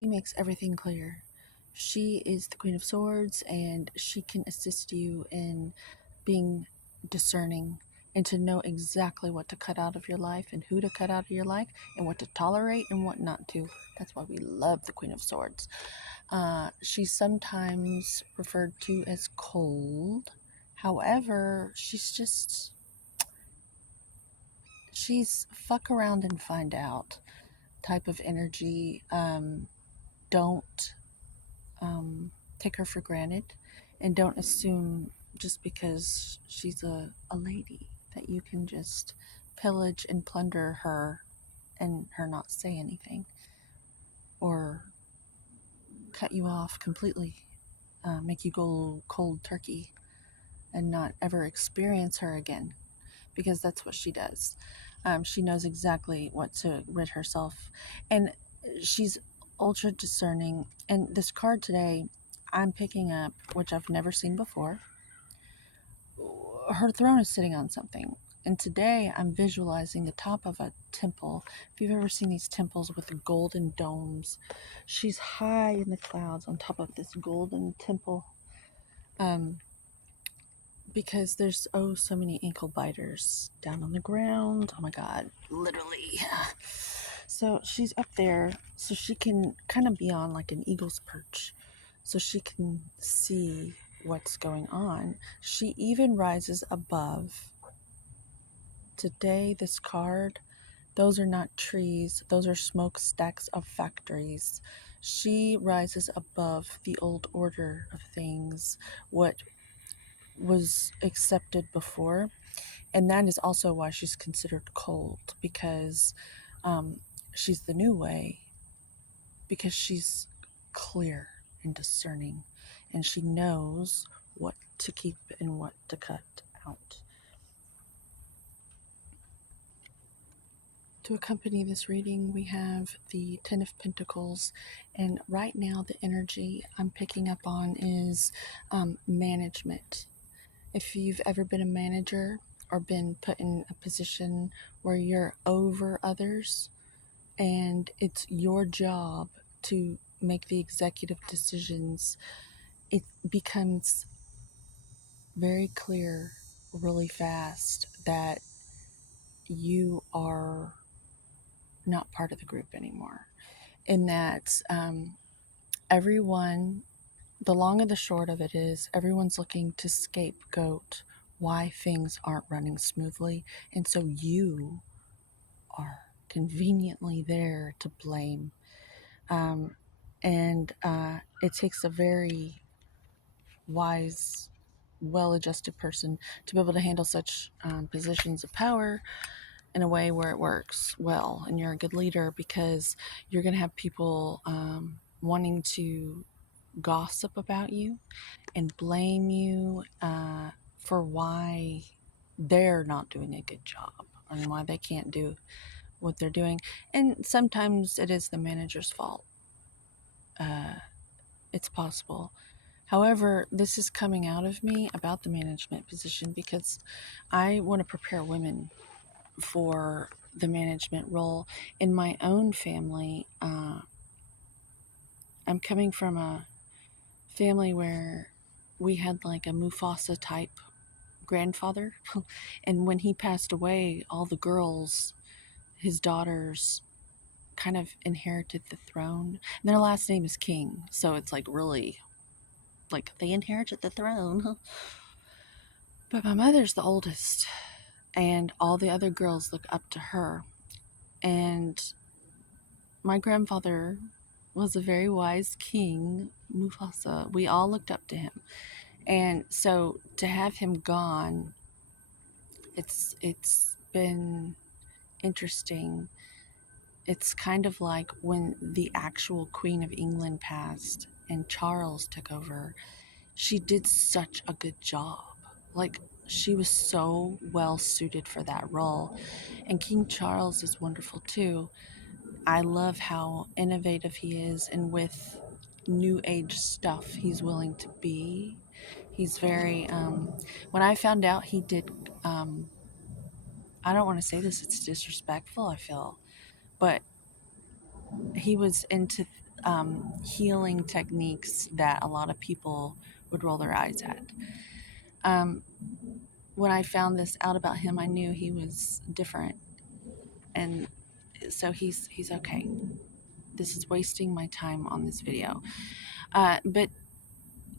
She makes everything clear. She is the Queen of Swords, and she can assist you in being discerning and to know exactly what to cut out of your life and who to cut out of your life and what to tolerate and what not to. That's why we love the Queen of Swords. She's sometimes referred to as cold. However, she's fuck around and find out type of energy. Don't take her for granted, and don't assume just because she's a lady that you can just pillage and plunder her and her not say anything or cut you off completely, make you go cold turkey and not ever experience her again, because that's what she does. She knows exactly what to rid herself, and she's ultra discerning. And this card today, I'm picking up, which I've never seen before. Her throne is sitting on something. And today I'm visualizing the top of a temple. If you've ever seen these temples with the golden domes, she's high in the clouds on top of this golden temple. Um, because there's so many ankle biters down on the ground. Oh my god, literally. So she's up there, so she can kind of be on like an eagle's perch, so she can see what's going on. She even rises above. Today, this card, those are not trees, those are smokestacks of factories. She rises above the old order of things, what was accepted before. And that is also why she's considered cold, because um, she's the new way, because she's clear and discerning, and she knows what to keep and what to cut out. To accompany this reading, we have the Ten of Pentacles, and right now the energy I'm picking up on is management. If you've ever been a manager or been put in a position where you're over others and it's your job to make the executive decisions, it becomes very clear really fast that you are not part of the group anymore. In that everyone, the long and the short of it is, everyone's looking to scapegoat why things aren't running smoothly. And so you are conveniently there to blame. And it takes a very wise, well adjusted person to be able to handle such positions of power in a way where it works well and you're a good leader, because you're going to have people wanting to gossip about you and blame you for why they're not doing a good job and why they can't do what they're doing. And sometimes it is the manager's fault. It's possible. However, this is coming out of me about the management position because I want to prepare women for the management role. In my own family, I'm coming from a family where we had like a Mufasa type grandfather. And when he passed away, all the girls, his daughters, kind of inherited the throne. And their last name is King. So it's like really like they inherited the throne. But my mother's the oldest, and all the other girls look up to her. And my grandfather was a very wise king, Mufasa. We all looked up to him. And so to have him gone, it's been interesting. It's kind of like when the actual Queen of England passed and Charles took over. She did such a good job. Like, she was so well suited for that role. And King Charles is wonderful too. I love how innovative he is, and with new age stuff he's willing to be. He's very, when I found out he did, I don't want to say this, it's disrespectful, I feel, but he was into healing techniques that a lot of people would roll their eyes at. Um, when I found this out about him, I knew he was different, and so he's okay. This is wasting my time on this video, but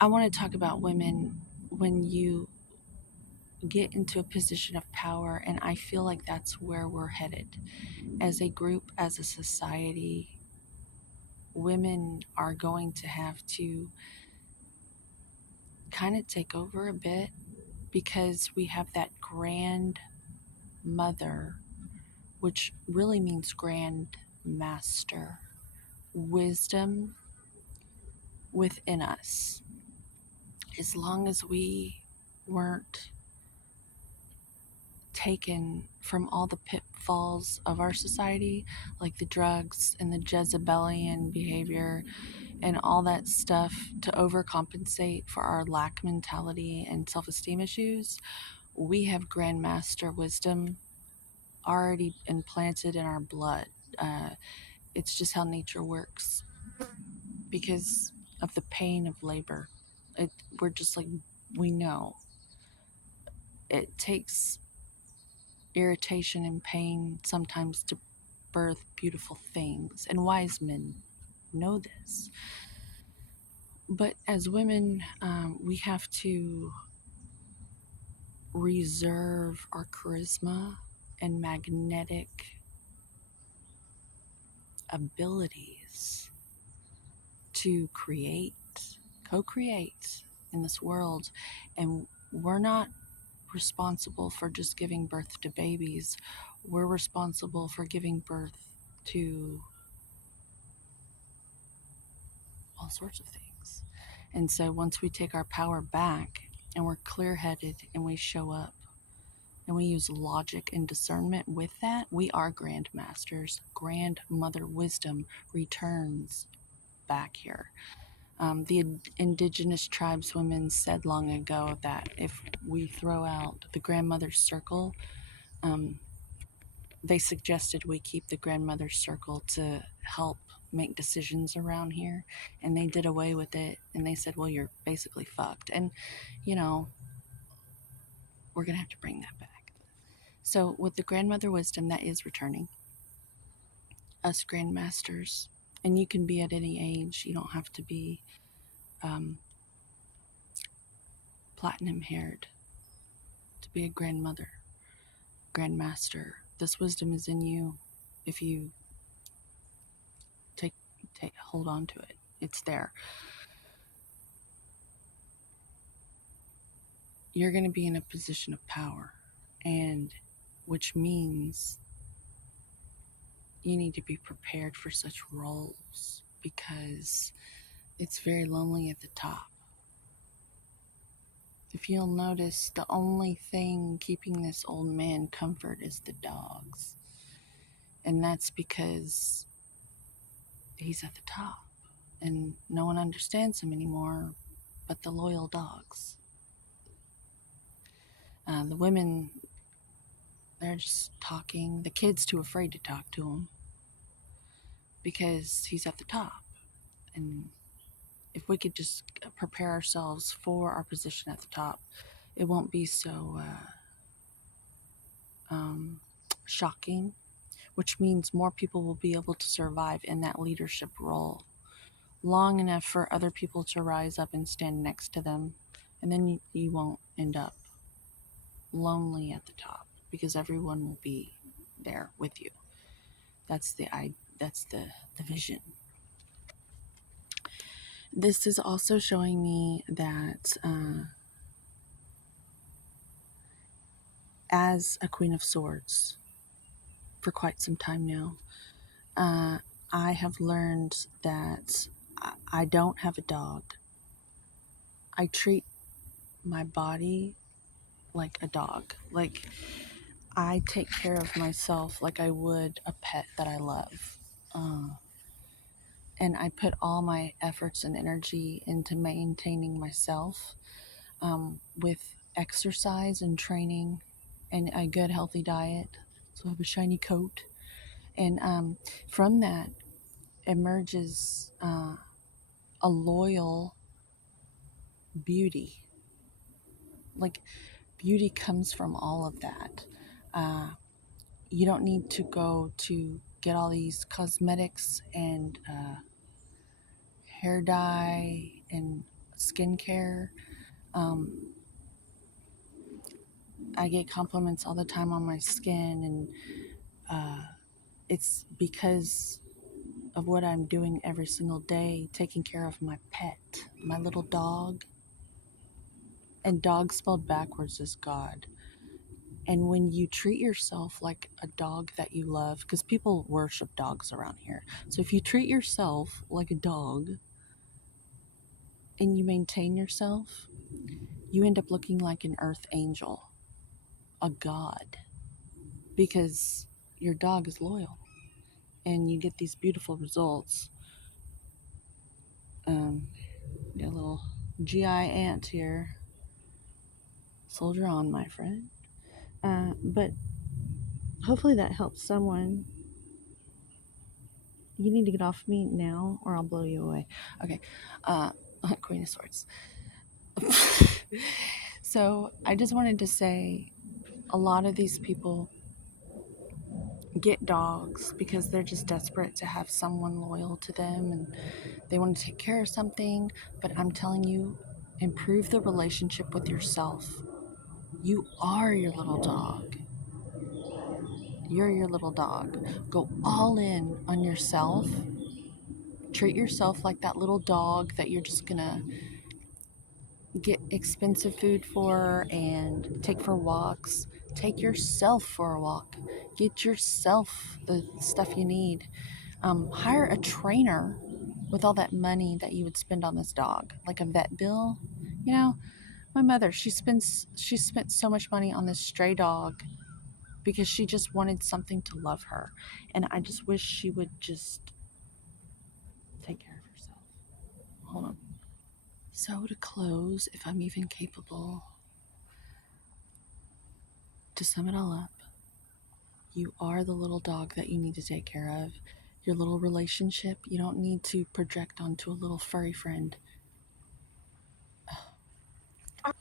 I want to talk about women when you get into a position of power, and I feel like that's where we're headed as a group, as a society. Women are going to have to kind of take over a bit because we have that grand mother, which really means grand master, wisdom within us. As long as we weren't taken from all the pitfalls of our society, like the drugs and the Jezebelian behavior and all that stuff to overcompensate for our lack mentality and self esteem issues, we have Grandmaster wisdom already implanted in our blood. Uh, it's just how nature works because of the pain of labor. We're just like, we know it takes irritation and pain sometimes to birth beautiful things, and wise men know this. But as women, we have to reserve our charisma and magnetic abilities to create, co create in this world. And we're not responsible for just giving birth to babies, we're responsible for giving birth to all sorts of things. And so once we take our power back and we're clear headed and we show up and we use logic and discernment with that, we are grandmasters. Grandmother wisdom returns back here. The indigenous tribeswomen said long ago that if we throw out the grandmother's circle, um, they suggested we keep the grandmother's circle to help make decisions around here, and they did away with it, and they said, well, you're basically fucked. And you know, we're gonna have to bring that back. So with the grandmother wisdom that is returning, us grandmasters, and you can be at any age, you don't have to be um, platinum haired to be a grandmother, grandmaster. This wisdom is in you if you take hold on to it. It's there. You're going to be in a position of power, and which means you need to be prepared for such roles because it's very lonely at the top. If you'll notice, the only thing keeping this old man comfort is the dogs, and that's because he's at the top and no one understands him anymore but the loyal dogs. The women, they're just talking. The kid's too afraid to talk to him because he's at the top. And if we could just prepare ourselves for our position at the top, it won't be so shocking, which means more people will be able to survive in that leadership role long enough for other people to rise up and stand next to them. And then you won't end up lonely at the top because everyone will be there with you. That's the vision. This is also showing me that as a Queen of Swords for quite some time now, I have learned that I don't have a dog. I treat my body like a dog. Like, I take care of myself like I would a pet that I love. And I put all my efforts and energy into maintaining myself with exercise and training and a good, healthy diet. So I have a shiny coat. And from that, emerges a loyal beauty. Like, beauty comes from all of that. Uh, you don't need to go to get all these cosmetics and hair dye and skincare. Um, I get compliments all the time on my skin, and it's because of what I'm doing every single day, taking care of my pet, my little dog. And dog spelled backwards is God. And when you treat yourself like a dog that you love, because people worship dogs around here. So if you treat yourself like a dog and you maintain yourself, you end up looking like an earth angel, a god, because your dog is loyal and you get these beautiful results. Got a little GI ant here. Soldier on, my friend. But hopefully that helps someone. You need to get off me now or I'll blow you away. Okay. Uh, Queen of Swords. So I just wanted to say a lot of these people get dogs because they're just desperate to have someone loyal to them and they want to take care of something. But I'm telling you, improve the relationship with yourself. You are your little dog. You're your little dog. Go all in on yourself. Treat yourself like that little dog that you're just gonna get expensive food for and take for walks. Take yourself for a walk. Get yourself the stuff you need. Hire a trainer with all that money that you would spend on this dog, like a vet bill. You know, my mother, she spent so much money on this stray dog because she just wanted something to love her. And I just wish she would just take care of herself. Hold on. So to close, if I'm even capable, to sum it all up, you are the little dog that you need to take care of. Your little relationship, you don't need to project onto a little furry friend. I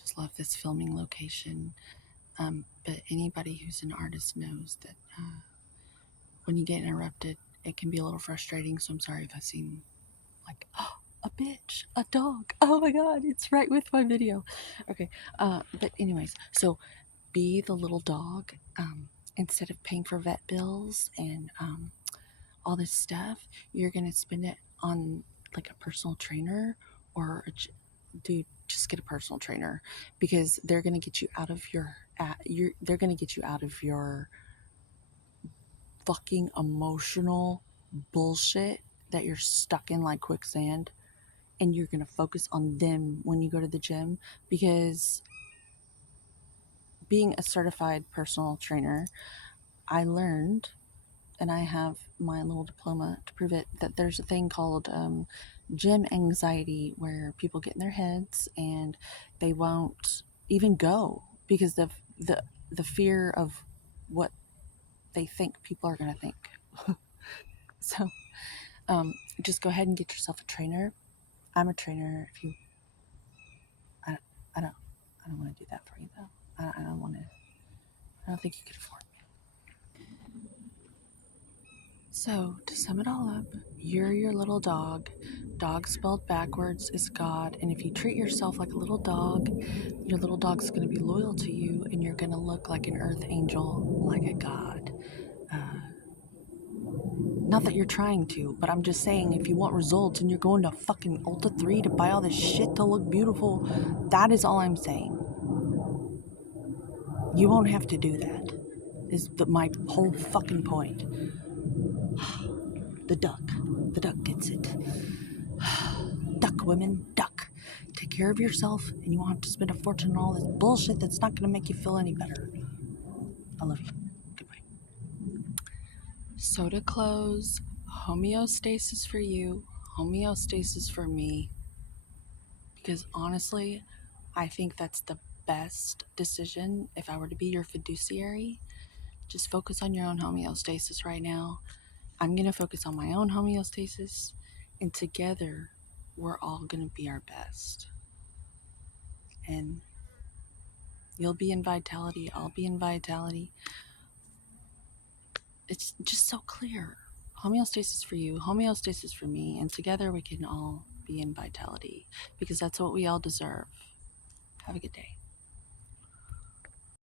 just love this filming location. But anybody who's an artist knows that when you get interrupted, it can be a little frustrating. So I'm sorry if I seem like, oh, a bitch, a dog. Oh my God, it's right with my video. Okay. But anyways, so be the little dog. Instead of paying for vet bills and all this stuff, you're going to spend it on like a personal trainer or dude, just get a personal trainer because they're going to get you out of they're going to get you out of your fucking emotional bullshit that you're stuck in like quicksand, and you're going to focus on them when you go to the gym. Because being a certified personal trainer, I learned, and I have my little diploma to prove it, that there's a thing called gym anxiety where people get in their heads and they won't even go because the fear of what they think people are going to think. So just go ahead and get yourself a trainer. I'm a trainer. If you, I, I don't, I don't want to do that for you though. I don't want to. I don't think you could afford me. So, to sum it all up, you're your little dog. Dog spelled backwards is God. And if you treat yourself like a little dog, your little dog's going to be loyal to you and you're going to look like an earth angel, like a God. Not that you're trying to, but I'm just saying if you want results and you're going to fucking Ulta 3 to buy all this shit to look beautiful, that is all I'm saying. You won't have to do that, is my whole fucking point. The duck. The duck gets it. Duck, women, duck. Take care of yourself, and you won't have to spend a fortune on all this bullshit that's not going to make you feel any better. I love you. Goodbye. So to close, homeostasis for you, homeostasis for me, because honestly, I think that's the best decision if I were to be your fiduciary. Just focus on your own homeostasis right now. I'm going to focus on my own homeostasis, and together we're all going to be our best. And you'll be in vitality, I'll be in vitality. It's just so clear. Homeostasis for you, homeostasis for me, and together we can all be in vitality because that's what we all deserve. Have a good day.